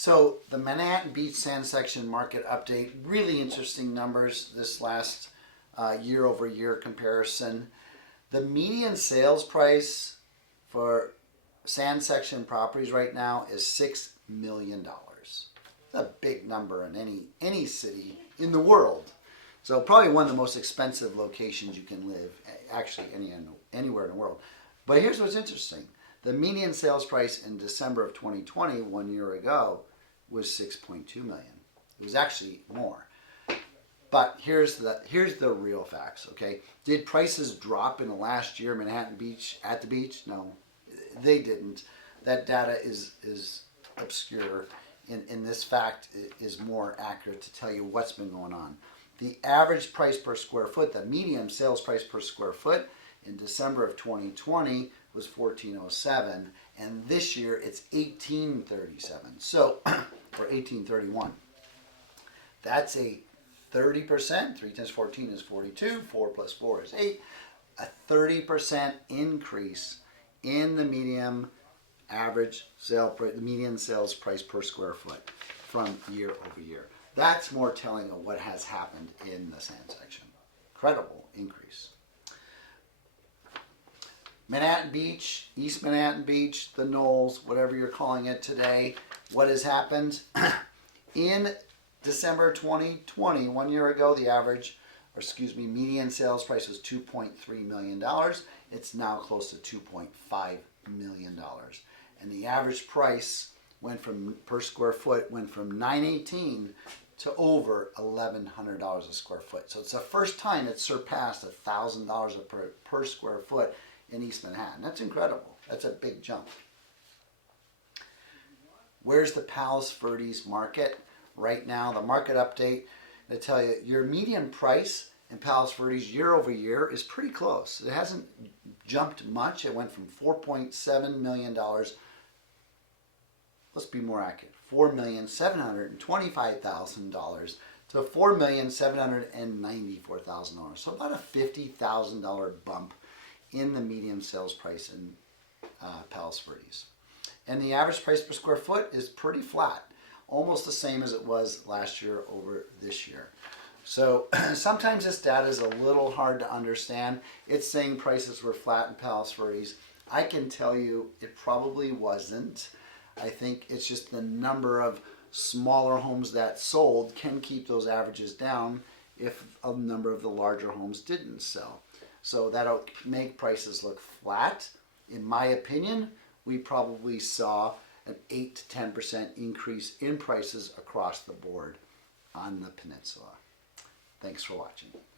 So the Manhattan Beach sand section market update, really interesting numbers this last year over year comparison. The median sales price for sand section properties right now is $6 million. It's a big number in any city in the world. So probably one of the most expensive locations you can live, actually anywhere in the world. But here's what's interesting. The median sales price in December of 2020, 1 year ago, was $6.2 million. It was actually more. But here's the real facts, okay? Did prices drop in the last year, Manhattan Beach, at the beach? No, they didn't. That data is obscure, and this fact is more accurate to tell you what's been going on. The average price per square foot, the median sales price per square foot in December of 2020 was $1,407, and this year it's $1,837. So, or $1,831. That's a 30%. 3 times 14 is 42. 4 plus 4 is 8. A 30% increase in the median average sale price, the median sales price per square foot from year over year. That's more telling of what has happened in the sand section. Incredible increase. Manhattan Beach, East Manhattan Beach, the Knolls, whatever you're calling it today, what has happened? In December 2020, 1 year ago, the median sales price was $2.3 million. It's now close to $2.5 million. And the average price per square foot went from $918 to over $1,100 a square foot. So it's the first time it's surpassed $1,000 per square foot in East Manhattan. That's incredible. That's a big jump. Where's the Palos Verdes market right now? The market update, I tell you, your median price in Palos Verdes year over year is pretty close. It hasn't jumped much. It went from $4.7 million. Let's be more accurate. $4,725,000 to $4,794,000. So about a $50,000 bump in the median sales price in Palos Verdes. And the average price per square foot is pretty flat, almost the same as it was last year over this year. So sometimes this data is a little hard to understand. It's saying prices were flat in Palos Verdes. I can tell you it probably wasn't. I think it's just the number of smaller homes that sold can keep those averages down if a number of the larger homes didn't sell. So that'll make prices look flat. In my opinion, we probably saw an 8 to 10% increase in prices across the board on the peninsula. Thanks for watching.